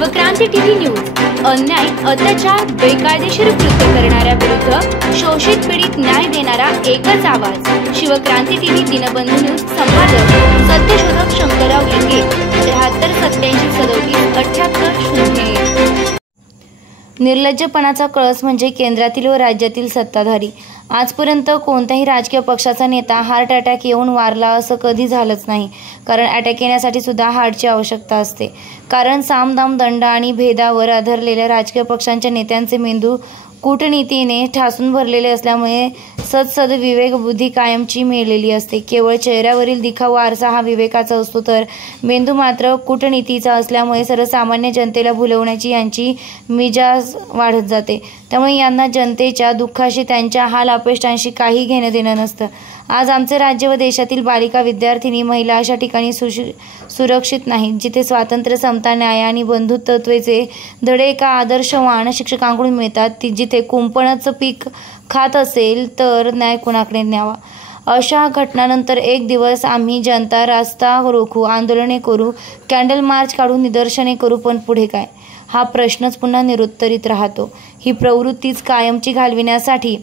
Shivkranti TV news अन्याय, अत्याचार, बेकायदेशीर कृत्य करणाऱ्या विरुद्ध शोषित पीडित न्याय देणारा एकच आवाज। शिवक्रांती टीव्ही दिनबंधू न्यूज संपादक सत्यशोधक शंकरराव लिंगे 73 87 37 78 01। निर्लज्जपणाचा कळस म्हणजे केंद्रातील व राज्यातील सत्ताधारी। आजपर्यंत कोणत्याही राजकीय पक्षाचा नेता हार्ट अटॅक येऊन वारला असं कधी झालंच नाही। कारण अटॅक येण्यासाठी सुद्धा हार्टची आवश्यकता असते। कारण सामदाम दंड आणि भेदावर आधारलेल्या राजकीय पक्षांच्या नेत्यांचे मेंदू कूटनीतीने ठासून भरलेले असल्यामुळे सदसद विवेक बुद्धी कायमची मिळलेली असते। केवळ चेहऱ्यावरील दिखावा आरसा हा विवेकाचा असतो, तर मेंदू मात्र कूटनीतीचा असल्यामुळे सर्वसामान्य जनतेला भुलवण्याची यांची मिजाज वाढत जाते। त्यामुळे यांना जनतेच्या दुःखाशी, त्यांच्या हाल अपेष्टांशी काही घेणं देणं नसतं। आज आमचे राज्य व देशातील बालिका, विद्यार्थिनी, महिला अशा ठिकाणी सुरक्षित नाहीत जिथे स्वातंत्र्य, समता, न्याय आणि बंधुत्वाचे धडे एका आदर्शवान शिक्षकांकडून मिळतात। जिथे कुंपणच पीक खात असेल तर न्याय कुणाकडे न्यावा। अशा घटनांनंतर एक दिवस आम्ही जनता रास्ता रोखू, आंदोलने करू, कॅन्डल मार्च काढू, निदर्शने करू, पण पुढे काय हा प्रश्नच पुन्हा निरुत्तरित राहतो। ही प्रवृत्तीच कायमची घालविण्यासाठी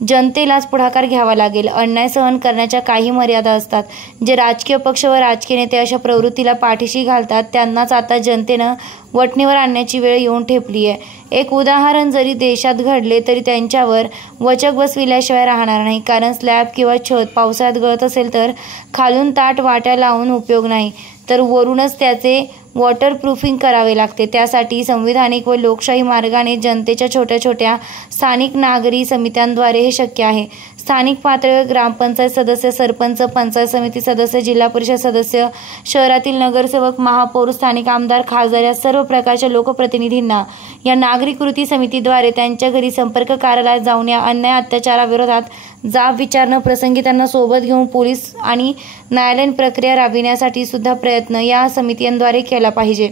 जनतेलाच पुढाकार घ्यावा लागेल। अन्याय सहन करण्याच्या काही मर्यादा असतात। जे राजकीय पक्ष व राजकीय नेते अशा प्रवृत्तीला पाठीशी घालतात त्यांनाच आता जनतेनं वठणीवर आणण्याची वेळ येऊन ठेपली आहे। एक उदाहरण जरी देशात घडले तरी त्यांच्यावर वचक बसविल्याशिवाय राहणार नाही। कारण स्लॅब किंवा छत पावसाळ्यात गळत असेल तर खालून ताट वाट्या लावून उपयोग नाही, तर वरूनच त्याचे वॉटरप्रूफिंग करावे लागते। त्यासाठी संविधानिक व लोकशाही मार्गाने जनतेच्या छोट्या छोट्या स्थानिक नागरी समित्यांद्वारे हे शक्य आहे। स्थानिक पातळीवर ग्रामपंचायत सदस्य, सरपंच, पंचायत समिती सदस्य, जिल्हा परिषद सदस्य, शहरातील नगरसेवक, महापौर, स्थानिक आमदार, खासदार या सर्व प्रकारच्या लोकप्रतिनिधींना या नागरी कृती समितीद्वारे त्यांच्या घरी संपर्क कार्यालयात जाऊन या अन्याय अत्याचाराविरोधात जाब विचारणं, प्रसंगी त्यांना सोबत घेऊन पोलीस आणि न्यायालयीन प्रक्रिया राबविण्यासाठी सुद्धा प्रयत्न या समित्यांद्वारे केला पाहिजे।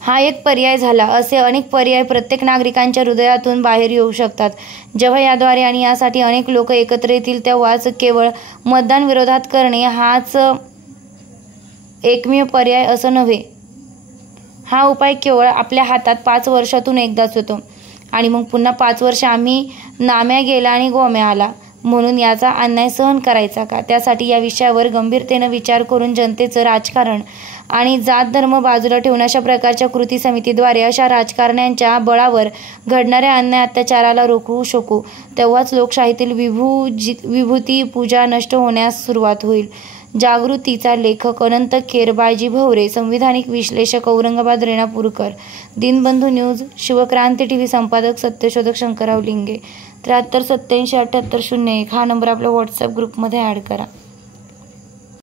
हा एक पर्याय झाला। असे अनेक पर्याय प्रत्येक नागरिकांच्या हृदयातून बाहेर येऊ शकतात। जेव्हा याद्वारे आणि यासाठी अनेक लोक एकत्र येतील तेव्हाच केवळ मतदान विरोधात करणे हाच एकमेव पर्याय असं नव्हे। हा उपाय केवळ आपल्या हातात 5 वर्षातून एकदाच होतो आणि मग पुन्हा 5 वर्ष आम्ही नाम्या गेला आणि गोम्या आला म्हणून याचा अन्याय सहन करायचा का? त्यासाठी या विषयावर गंभीरतेने विचार करून जनतेचं राजकारण आणि जात धर्म बाजूला ठेवून अशा प्रकारच्या कृती समितीद्वारे अशा राजकारण्यांच्या बळावर घडणाऱ्या अन्याय अत्याचाराला रोखू शकू। तेव्हाच लोकशाहीतील विभूती पूजा नष्ट होण्यास सुरुवात होईल। जागृतीचा लेखक अनंत खेरबाजी भवरे, संविधानिक विश्लेषक औरंगाबाद रेणापूरकर। दिनबंधू न्यूज शिवक्रांती टीव्ही संपादक सत्यशोधक शंकरराव लिंगे। 73 87 78 01 हा नंबर आपल्या व्हॉट्सअप ग्रुपमध्ये ॲड करा।